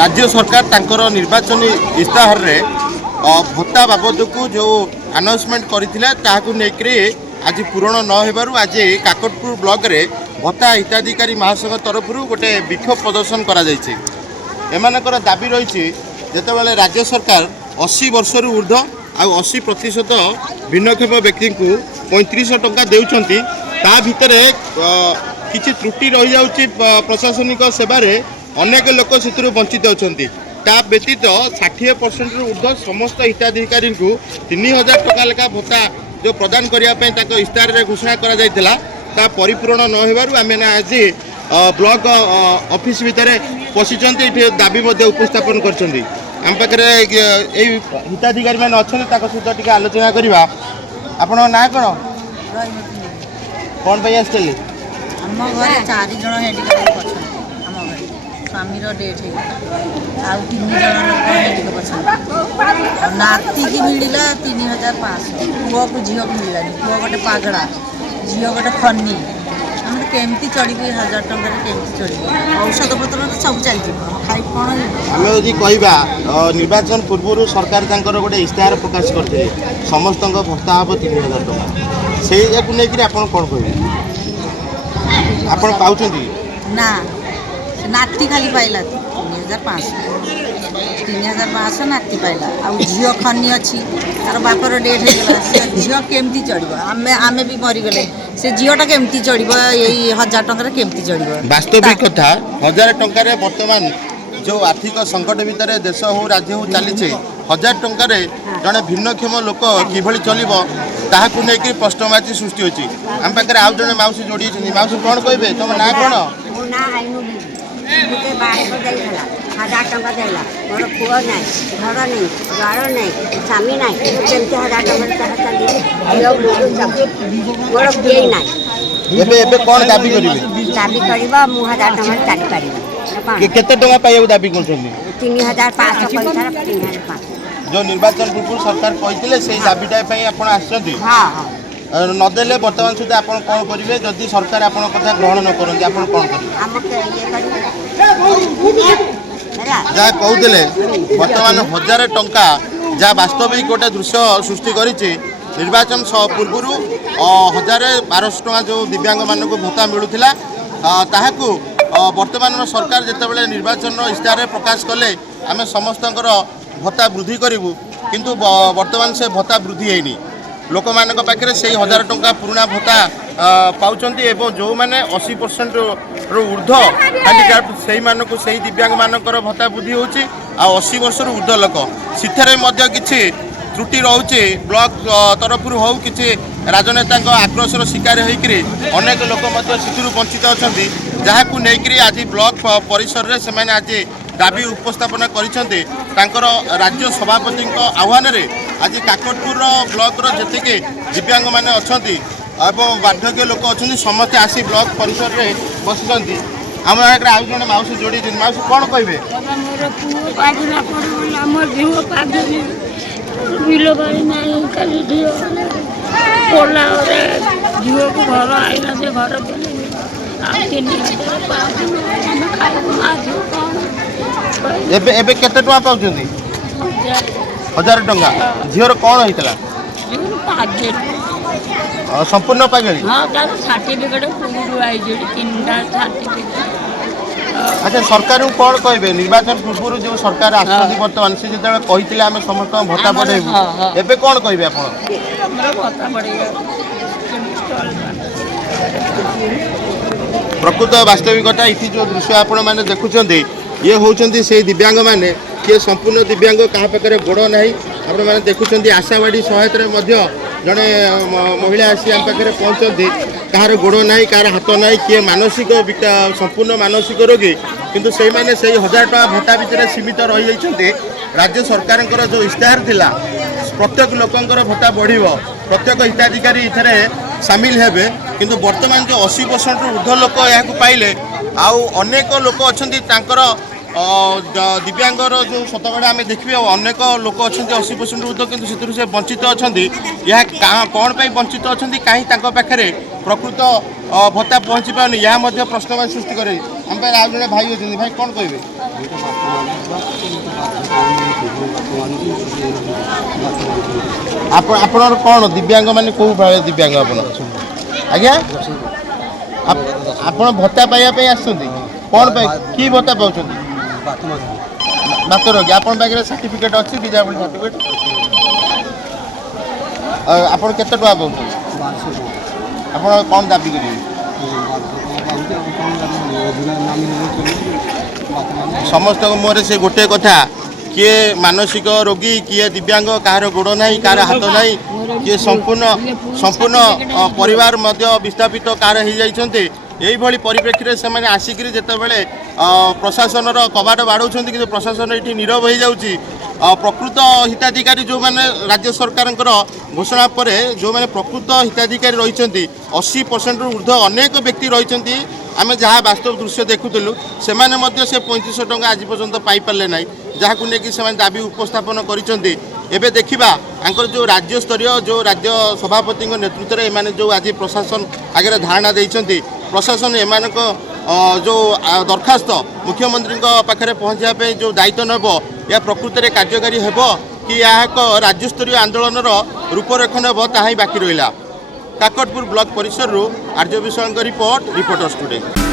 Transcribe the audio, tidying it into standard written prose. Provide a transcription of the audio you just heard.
राज्य सरकार तांकर निर्वाचन इस्ताहार रे भत्ता बाबद को जो अनाउंसमेंट करते आज पूरण न होबारु आज काकटपुर ब्लॉक रे भत्ता हिताधिकारी महासंघ तरफ गोटे विक्षोभ प्रदर्शन करा जायछि। एमानकर दाबी रही जितेबाला राज्य सरकार 80 वर्ष ऊर्ध्व आ 80% भिन्नक्षेप व्यक्ति को 3500 टंका देउछंती ता भितरे किछि त्रुटि रही जाउछि प्रशासनिक सेवार अनेक लोक से वंचित अच्छा ता व्यतीत 60% ऊर्ध्व समस्त हिताधिकारी को 3000 टका लेखा भत्ता जो प्रदान करने इस्तार में घोषणा करा परिपूर्ण न होबारु आम आज ब्लॉक ऑफिस भितर पशिचंती दाबी उपस्थापन करछंती। आम पाखे हिताधिकारी मैंने अच्छा सहित टी आलोचना करवा। आपण ना कौन पे आसते आम घर 4 जन हेडिकप अच्छा आम घर स्वामी डेथ हो 3 जन लोक हेडिकप अच्छा नाती की मिलला 3500 पुआ को झील को मिलानी पुआ गोटे पागड़ा झील गोटे खनी आम केमती चलू 1000 टकर केमती चलू औषध पत्र तो सब चलती खाई कौन आम यदि कहवा निर्वाचन पूर्व सरकार गोटे इस्ताहार प्रकाश करते समस्त भत्ता हम 3000 टका से नहीं आप कौन कहे आपण पाउछंती ना नाती खाली पाइला 3500 नाती पाइला आ झील खनी अच्छी तार बापर डेथ हो झील केमती चढ़ आमे भी मरीगले से झीलटा केमती चढ़ यही 1000 टकर केमती चढ़ वास्तविक कथा 1000 टकर वर्तमान जो आर्थिक संकट भितर देश हो राज्य हो चली 1000 टकर जड़े भिन्नक्षम लोक किभली चलो ताकू नहीं प्रश्नवाची सृष्टि होती। आम पाखे आउ जड़े माउसी जोड़ी माउसी कौन कहे तुम ना कौन 1000 टका देला मोर पुआ नहीं घर नहीं द्वार नहीं स्वामी नहीं केमती 1000 टका मोर किए नहीं एबे कौन दाबी करिवे दाबी करबा मु 1000 टका चाली पारिबा केते टका पाइबा दाबी करछन्ती 3500 पैसा 3500 जो निर्वाचन पूर्व सरकार कहते से दाबीटा आप आसछन्ती हाँ नदेले वर्तमान सुधा आप कौन करेंगे जदि सरकार आप कथा ग्रहण न करते आप कौन करेंगे जहाँ कहते बर्तमान 1000 टंका जहाँ वास्तविक गोटे दृश्य सृष्टि करी निर्वाचन पूर्व 1200 टका जो दिव्यांग मानक भत्ता मिलूला ताकू वर्तमान सरकार जितेबाला निर्वाचन इस्ताहार प्रकाश कले आम समस्त भत्ता वृद्धि करूँ किंतु वर्तमान से भत्ता वृद्धि होनी लोक मान पाखे से 1000 टंका पुराणा भत्ता पाँच जो मैंने 80% ऊर्ध्व हैंडिक्राफ्ट से दिव्यांग मानकर भत्ता वृद्धि होची 80 वर्ष ऊर्ध्व लोक से किसी त्रुटि रोचे ब्लॉक तरफ हो कि राजनेता आक्रोशर शिकार होकर अनेक लोक वंचित अच्छा जहाँ को लेकर आज ब्लॉक परिसर से आज दाबी उपस्थापन कर राज्य सभापति आह्वान आज काकटपुर ब्लॉक जिते दिव्यांग मैंने अच्छा बार्धक्य लोक अच्छा समस्ते आसी ब्लॉक परिसर में बसुँच आम आउ जड़े माउसी जोड़ी माउसी कौन कहे बिलो बारी नहीं खाली झील पड़ा झील को घर आईना से घर एबे केते टका पाउछन्ती 1000 टका झीर कौन होइतला संपूर्ण पागली हाँ तार सर्टिफिकेट पूरी आई जे 3टा सर्टिफिकेट। अच्छा सरकार कौन कहे निर्वाचन पूर्व जो सरकार आसती बर्तमान से जो कहते आम समस्त भत्ता बढ़ेबू एबे कौन कहे प्रकृत वास्तविकता इति जो दृश्य आपण मैंने देखुं ये होती से दिव्यांग मैंने किए संपूर्ण दिव्यांग क्या पाखे गोड़ ना आपण मैंने देखुं आशावाड़ी सहायता जड़े महिला आसी आम पाखे पहुँचती कहार गोड़ ना कहार हाथ ना किए मानसिक संपूर्ण मानसिक रोगी किंतु से मैंने से 1000 टका भत्ता भितर सीमित रही जाइए। राज्य सरकार जो इस्ताहार थिला प्रत्येक लोकंर भत्ता बढ़िबो प्रत्येक हिताधिकारी इथरे सामिल हेबे किंतु वर्तमान जो 80% ऊर्ध्व लोक यहाँ पाइले आउ अनेक लोक अच्छा दिव्यांगर जो शतकड़ा आम देखिए अनेक लोक अच्छा 80% ऊर्ध्व किंतु से वंचित अच्छा यह कौन पर वंचित अच्छा कहीं पाखे प्रकृत भत्ता पहुँची पानी यह प्रश्नवाची सृष्टि करे आम आज जड़े भाई अच्छे भाई कौन कहे ଆପଣଙ୍କର କ'ଣ ଦିବ୍ୟାଙ୍ଗ ମାନେ କେଉଁ ଭାବେ ଦିବ୍ୟାଙ୍ଗ ଆପଣ ଆଜ୍ଞା ଆପଣ ଭତ୍ତା ପାଇବା ପାଇଁ ଆସୁଛନ୍ତି କ'ଣ ପାଇଁ କି ଭତ୍ତା ପାଉଛନ୍ତି ବାତ ରୋଗୀ ଆପଣଙ୍କ ପାଖରେ ସାର୍ଟିଫିକେଟ୍ ଅଛି ଡିଜାବୁଲ୍ ସାର୍ଟିଫିକେଟ୍ ଆପଣ କେତେ ଟଙ୍କା ପାଉଛନ୍ତି ଆପଣ କ'ଣ ଦାବି କରିବେ ସମସ୍ତଙ୍କ ମୁହଁରେ ସେ ଗୋଟିଏ କଥା କିଏ ମାନସିକ ରୋଗୀ କିଏ ଦିବ୍ୟାଙ୍ଗ କାହାର ଗୋଡ଼ ନାହିଁ କାହାର ହାତ ନାହିଁ କିଏ ସମ୍ପୂର୍ଣ୍ଣ ପରିବାର ମଧ୍ୟ ବିସ୍ଥାପିତ କାହାର ହେଇଯାଇଛନ୍ତି এইভাবে পরিপ্রেক্ষীরে সে আসিকি যেতবে প্রশাসনর কবাট বাড়াউଛନ୍ତି কিন্তু প্রশাসন এটি নীরব হয়ে যাচ্ছে প্রকৃত হিতাধিকারী যে রাজ্য সরকারଙ୍କର ঘোষণা পরে যে প্রকৃত হিতাধিকারী রয়েছেন 80% ঊর্ধ্ব অনেক ব্যক্তি রয়েছেন আমি যা বাস্তব দৃশ্য দেখুলু সে 3500 টাকা আজ পর্যন্ত পাইপারে না যা সে দাবি উপস্থাপন করেছেন এবে দেখা আঙ্কর যে রাজ্যস্তরীয় যে রাজ্য সভাপতি নেতৃত্বে এমানে যে আজ প্রশাসন আগে ধারণা দিয়েছেন প্রশাসন এমানক जो दरखास्त मुख्यमंत्री पाखे पहुँचापी जो दायित्व नेब या प्रकृत में कार्यकारी हेब कि यह एक राज्यस्तरीय आंदोलन रूपरेख नेब ताही बाकी रहा काकटपुर ब्लॉक परिसर आर्य विश्वाल रिपोर्ट रिपोर्टर्स टुडे।